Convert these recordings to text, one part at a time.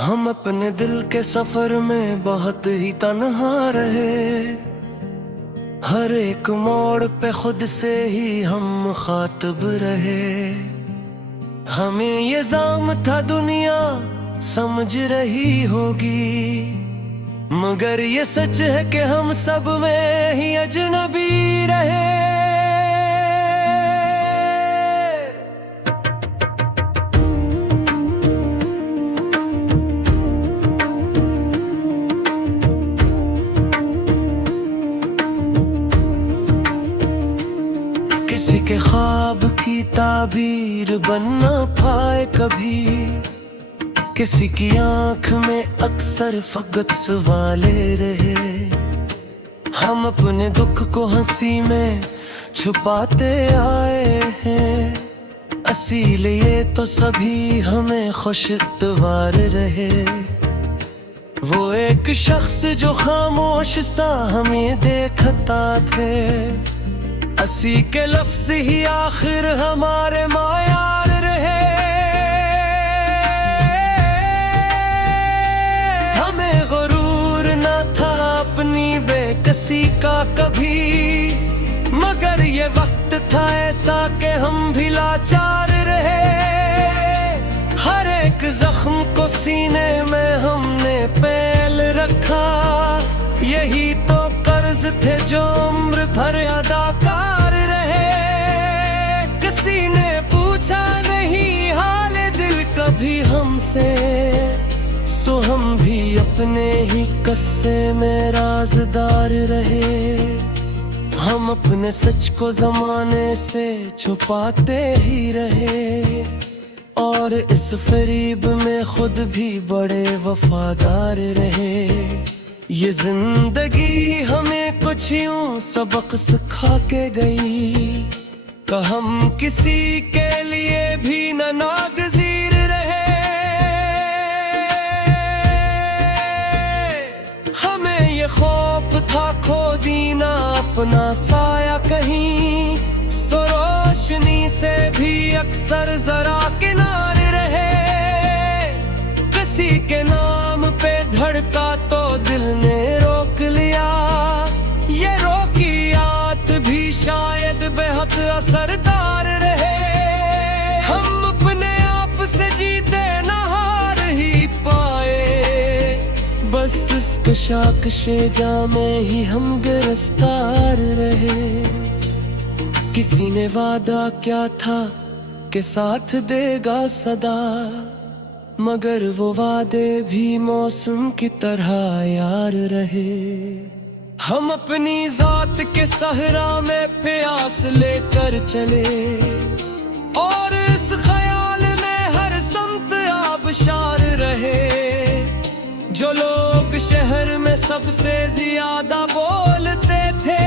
हम अपने दिल के सफर में बहुत ही तन्हा रहे। हर एक मोड़ पे खुद से ही हम मुखातिब रहे। हमें ये जाम था दुनिया समझ रही होगी, मगर ये सच है कि हम सब में ही अजनबी रहे। किसी के ख्वाब की ताबीर बन न पाए कभी, किसी की आंख में अक्सर फकत सवाले रहे। हम अपने दुख को हंसी में छुपाते आए हैं, इसीलिए तो सभी हमें खुशगवार रहे। वो एक शख्स जो खामोश सा हमें देखता थे, असी के लफ्ज़ ही आखिर हमारे मायार रहे। हमें गुरूर न था अपनी बेकसी का कभी, मगर ये वक्त था ऐसा कि हम भी लाचार रहे। हर एक जख्म को सीने में हमने पैल रखा, यही तो कर्ज थे जो उम्र भर अदाकार रहे। किसी ने पूछा नहीं हाल दिल कभी हमसे, सो हम भी अपने ही कस्से में राज़दार रहे। हम अपने सच को ज़माने से छुपाते ही रहे, और इस फरीब में खुद भी बड़े वफादार रहे। ये जिंदगी हमें कुछ यूं सबक सिखा के गई, कि हम किसी के लिए भी न नागज़ीर रहे। हमें ये खौफ था खो दीना अपना साया कहीं, सो रोशनी से भी अक्सर जरा किनारे रहे। किसी के नाम पे धड़का तो दिल ने रोक लिया, ये रोकियात भी शायद बेहद असरदार रहे। हम अपने आप से जीते न हार ही पाए, बस इस कशाकशे जामे ही हम गिरफ्तार रहे। किसी ने वादा क्या था कि साथ देगा सदा, मगर वो वादे भी मौसम की तरह यार रहे। हम अपनी जात के सहरा में प्यास लेकर चले, और इस ख्याल में हर समत आबशार रहे। जो लोग शहर में सबसे ज्यादा बोलते थे,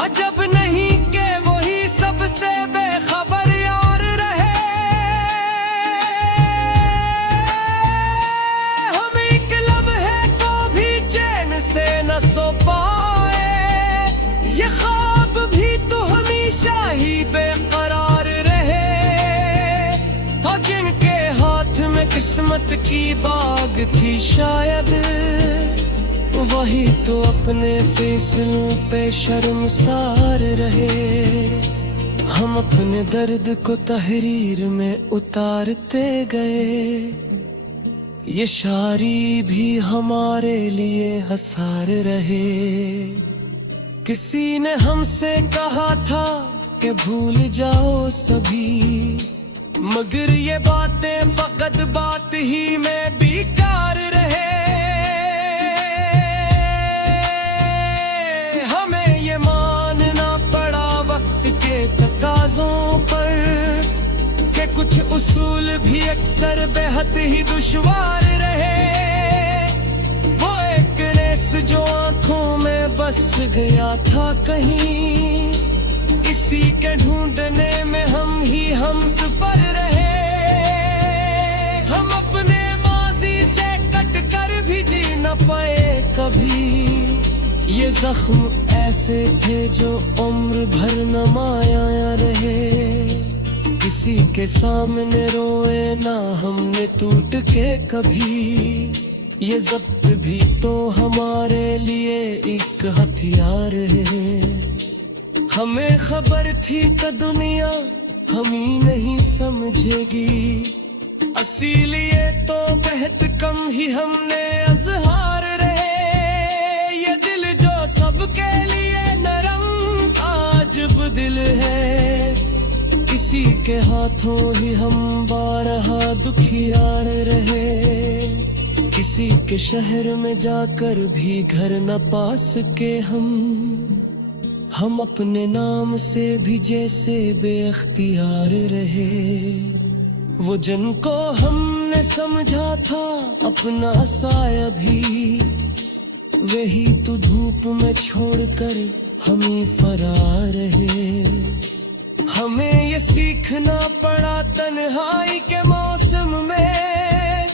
अजब नहीं कि वही सबसे बेखबर यार रहे। हम एक लम्हे को भी चैन से न सो पाए, ये ख्वाब भी तो हमेशा ही बेकरार रहे। और जिनके हाथ में किस्मत की बाग थी शायद, वही तो अपने फैसलों पे शर्मसार रहे। हम अपने दर्द को तहरीर में उतारते गए, ये शायरी भी हमारे लिए हसार रहे। किसी ने हमसे कहा था कि भूल जाओ सभी, मगर ये बातें फकत बात ही में बेकार रहे। पर के कुछ उसूल भी अक्सर बेहद ही दुश्वार रहे। वो एक रेस जो आंखों में बस गया था कहीं, इसी के ढूंढने में हम ही हम सफर रहे। हम अपने माजी से कट कर भी जी न पाए कभी, ये जख्म ऐसे थे जो उम्र भर न माया रहे। इस किसी के सामने रोए ना हमने टूट के कभी, ये ज़ब्त भी तो हमारे लिए एक हथियार है। हमें खबर थी कि दुनिया हम ही नहीं समझेगी, इसीलिए तो बेहद कम ही हमने अज़हार रहे। ये दिल जो सबके लिए नरम आजिब दिल है, किसी के हाथों ही हम बारहा दुखियार रहे। किसी के शहर में जाकर भी घर न पा सके हम अपने नाम से भी जैसे बेअख्तियार रहे। वो जिनको हमने समझा था अपना साया भी, वही तो धूप में छोड़कर हम ही फरार रहे। हमें ये सीखना पड़ा तन्हाई के मौसम में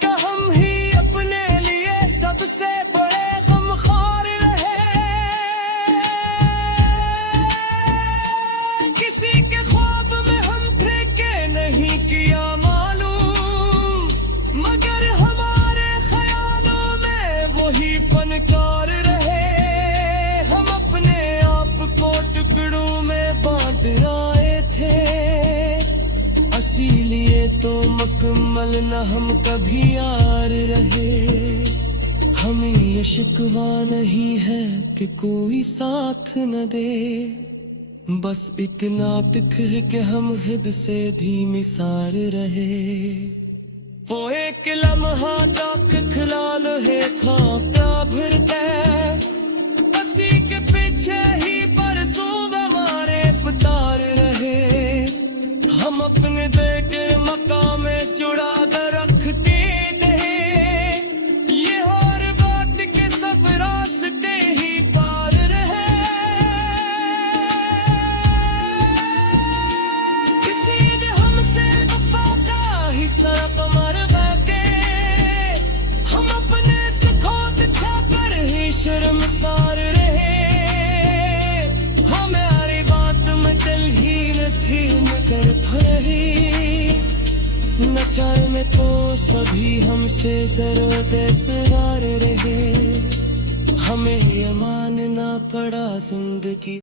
कि हम ही अपने लिए सबसे बड़े गमख्वार रहे। किसी के ख्वाब में हम थे के नहीं किया मालूम, मगर हमारे ख्यालों में वही फनकार रहे। हम अपने आप को टुकड़ों में बांट आए थे, इसीलिए तो मुकम्मल न हम कभी यार रहे। हमें ये शिकवा नहीं है कि कोई साथ न दे, बस इतना तिख है कि हम हिद से धीमी सार रहे। वो एक लम्हा तक खिलाल है खाता भरते, उसी के पीछे ही परसों हमारे फतार रहे। हम अपने बेटे मकाम में चुड़ा कर रखते थे, ये और बात के सब रास्ते ही पार रहे। किसी ने हमसे वफा का हिस्सा कमर के, हम अपने से खोद खाकर ही शर्मसार रहे। हमारी बात में दिल ही न थी मगर फरही, नचार में तो सभी हमसे जरूरत सरार रहे। हमें ये मानना पड़ा जिंदगी